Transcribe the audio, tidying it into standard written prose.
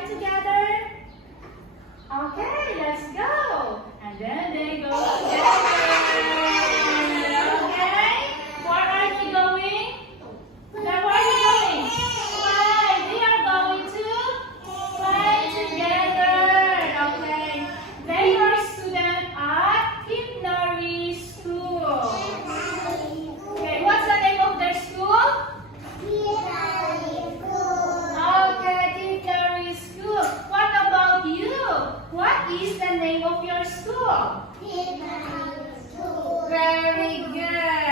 flying together? Okay, let's go. And then they go together. Okay, where are they going? Now where are they going? Fly. They are going to fly together. Okay, they are students at Kinari School. Okay, what's the name of their school? Okay, Kinari School. What about you? What is the name of your school? Very good.